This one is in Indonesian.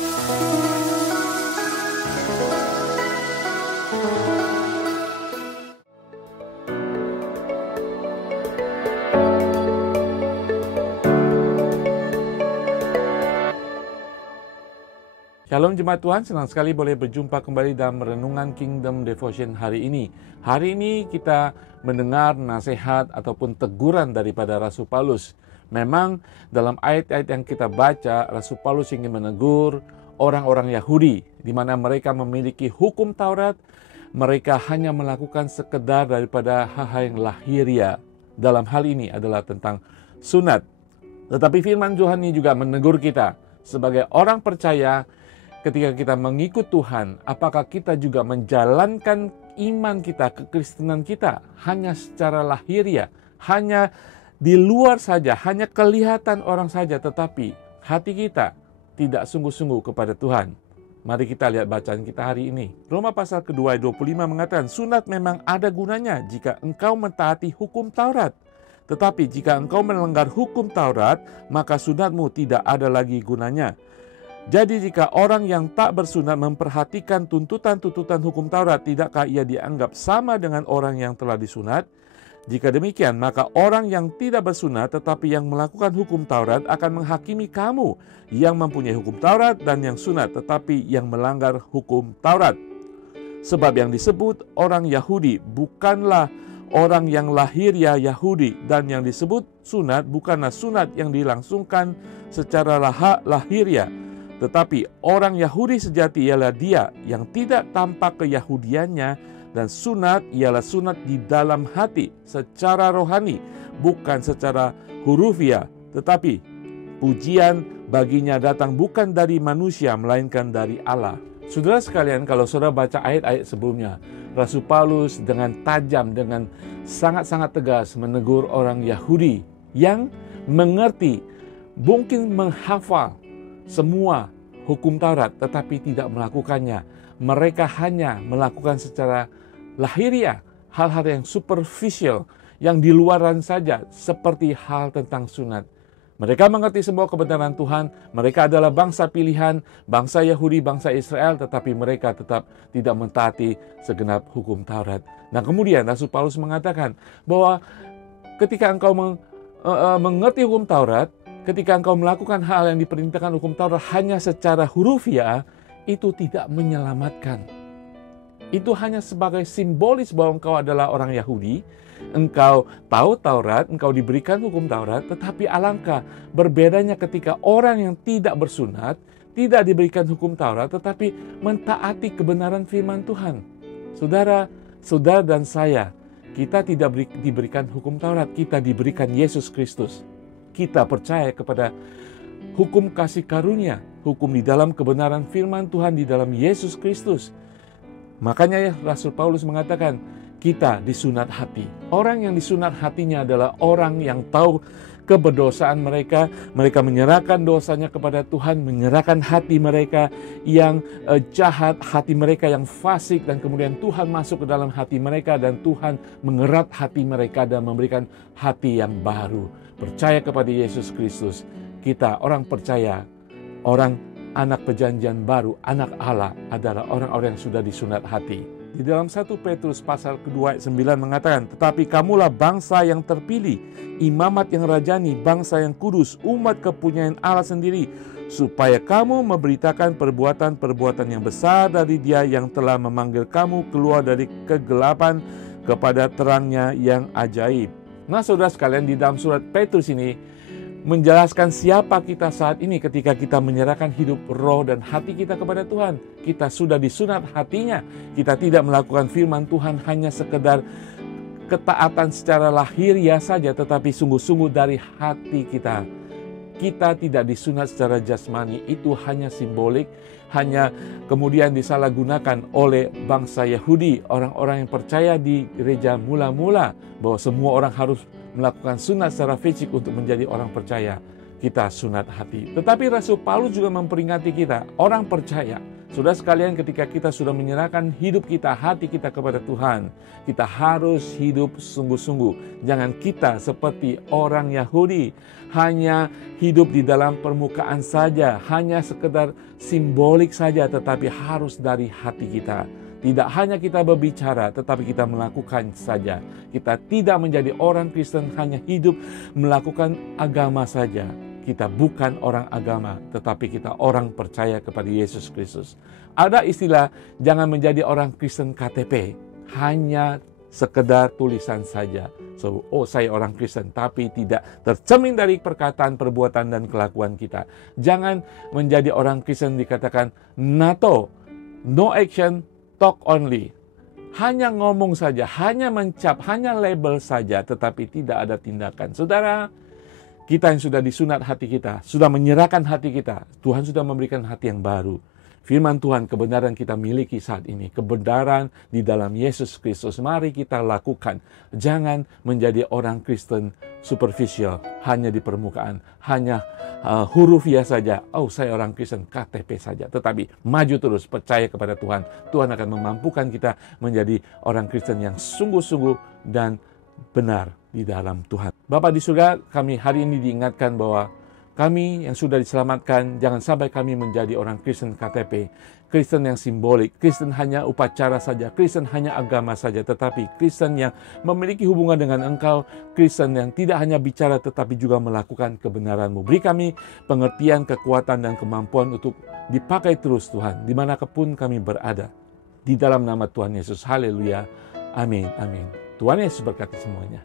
Shalom Jemaat Tuhan, senang sekali boleh berjumpa kembali dalam Renungan Kingdom Devotion hari ini. Hari ini kita mendengar nasihat ataupun teguran daripada Rasul Paulus. Memang dalam ayat-ayat yang kita baca, Rasul Paulus ingin menegur orang-orang Yahudi, di mana mereka memiliki hukum Taurat, mereka hanya melakukan sekedar daripada hal-hal yang lahiriah. Dalam hal ini adalah tentang sunat. Tetapi firman Tuhan ini juga menegur kita sebagai orang percaya. Ketika kita mengikut Tuhan, apakah kita juga menjalankan iman kita, kekristenan kita hanya secara lahiriah, hanya di luar saja, hanya kelihatan orang saja, tetapi hati kita tidak sungguh-sungguh kepada Tuhan. Mari kita lihat bacaan kita hari ini. Roma pasal kedua ayat 25 mengatakan, sunat memang ada gunanya jika engkau mentaati hukum Taurat. Tetapi jika engkau melanggar hukum Taurat, maka sunatmu tidak ada lagi gunanya. Jadi jika orang yang tak bersunat memperhatikan tuntutan-tuntutan hukum Taurat, tidakkah ia dianggap sama dengan orang yang telah disunat? Jika demikian, maka orang yang tidak bersunat tetapi yang melakukan hukum Taurat akan menghakimi kamu yang mempunyai hukum Taurat dan yang sunat tetapi yang melanggar hukum Taurat. Sebab yang disebut orang Yahudi bukanlah orang yang lahiriah Yahudi, dan yang disebut sunat bukanlah sunat yang dilangsungkan secara lahiriah. Tetapi orang Yahudi sejati ialah dia yang tidak tampak keyahudiannya, dan sunat ialah sunat di dalam hati secara rohani, bukan secara hurufiah. Tetapi pujian baginya datang bukan dari manusia, melainkan dari Allah. Saudara sekalian, kalau saudara baca ayat-ayat sebelumnya, Rasul Paulus dengan tajam, dengan sangat-sangat tegas menegur orang Yahudi yang mengerti, mungkin menghafal semua hukum Taurat tetapi tidak melakukannya. Mereka hanya melakukan secara lahiriah hal-hal yang superficial, yang di luaran saja, seperti hal tentang sunat. Mereka mengerti semua kebenaran Tuhan, mereka adalah bangsa pilihan, bangsa Yahudi, bangsa Israel, tetapi mereka tetap tidak mentaati segenap hukum Taurat. Nah, kemudian Rasul Paulus mengatakan bahwa ketika engkau mengerti hukum Taurat, ketika engkau melakukan hal yang diperintahkan hukum Taurat hanya secara hurufiah, itu tidak menyelamatkan. Itu hanya sebagai simbolis bahwa engkau adalah orang Yahudi, engkau tahu Taurat, engkau diberikan hukum Taurat, tetapi alangkah berbedanya ketika orang yang tidak bersunat, tidak diberikan hukum Taurat, tetapi mentaati kebenaran firman Tuhan. Saudara dan saya, kita tidak diberikan hukum Taurat, kita diberikan Yesus Kristus. Kita percaya kepada hukum kasih karunia, hukum di dalam kebenaran firman Tuhan di dalam Yesus Kristus. Makanya Rasul Paulus mengatakan, kita disunat hati. Orang yang disunat hatinya adalah orang yang tahu keberdosaan mereka. Mereka menyerahkan dosanya kepada Tuhan, menyerahkan hati mereka yang jahat, hati mereka yang fasik, dan kemudian Tuhan masuk ke dalam hati mereka dan Tuhan mengerat hati mereka dan memberikan hati yang baru. Percaya kepada Yesus Kristus. Kita orang percaya, orang anak perjanjian baru, anak Allah adalah orang-orang yang sudah disunat hati. Di dalam 1 Petrus pasal kedua ayat 9 mengatakan, tetapi kamulah bangsa yang terpilih, imamat yang rajani, bangsa yang kudus, umat kepunyaan Allah sendiri, supaya kamu memberitakan perbuatan-perbuatan yang besar dari Dia yang telah memanggil kamu keluar dari kegelapan kepada terangnya yang ajaib. Nah, saudara sekalian, di dalam surat Petrus ini menjelaskan siapa kita saat ini ketika kita menyerahkan hidup, roh, dan hati kita kepada Tuhan. Kita sudah disunat hatinya. Kita tidak melakukan firman Tuhan hanya sekedar ketaatan secara lahiriah saja, tetapi sungguh-sungguh dari hati kita. Kita tidak disunat secara jasmani, itu hanya simbolik, hanya kemudian disalahgunakan oleh bangsa Yahudi, orang-orang yang percaya di gereja mula-mula, bahwa semua orang harus melakukan sunat secara fisik untuk menjadi orang percaya. kita sunat hati. Tetapi Rasul Paulus juga memperingati kita, orang percaya. Saudara sekalian, ketika kita sudah menyerahkan hidup kita, hati kita kepada Tuhan, kita harus hidup sungguh-sungguh. Jangan kita seperti orang Yahudi, hanya hidup di dalam permukaan saja, hanya sekedar simbolik saja, tetapi harus dari hati kita. Tidak hanya kita berbicara, tetapi kita melakukan saja. Kita tidak menjadi orang Kristen hanya hidup melakukan agama saja. Kita bukan orang agama, tetapi kita orang percaya kepada Yesus Kristus. Ada istilah, jangan menjadi orang Kristen KTP, hanya sekedar tulisan saja. So, saya orang Kristen, tapi tidak tercermin dari perkataan, perbuatan, dan kelakuan kita. Jangan menjadi orang Kristen dikatakan NATO, no action, talk only. Hanya ngomong saja, hanya mencap, hanya label saja, tetapi tidak ada tindakan. Saudara, kita yang sudah disunat hati kita, sudah menyerahkan hati kita, Tuhan sudah memberikan hati yang baru. Firman Tuhan, kebenaran kita miliki saat ini, kebenaran di dalam Yesus Kristus. Mari kita lakukan. Jangan menjadi orang Kristen superficial, hanya di permukaan, hanya hurufiah saja. Oh, saya orang Kristen KTP saja. Tetapi maju terus, percaya kepada Tuhan. Tuhan akan memampukan kita menjadi orang Kristen yang sungguh-sungguh dan benar di dalam Tuhan. Bapa di surga, kami hari ini diingatkan bahwa kami yang sudah diselamatkan, jangan sampai kami menjadi orang Kristen KTP, Kristen yang simbolik, Kristen hanya upacara saja, Kristen hanya agama saja, tetapi Kristen yang memiliki hubungan dengan Engkau, Kristen yang tidak hanya bicara tetapi juga melakukan kebenaran-Mu. Beri kami pengertian, kekuatan, dan kemampuan untuk dipakai terus Tuhan, dimanapun kami berada. Di dalam nama Tuhan Yesus, haleluya, amin, amin. Tuhan Yesus berkati semuanya.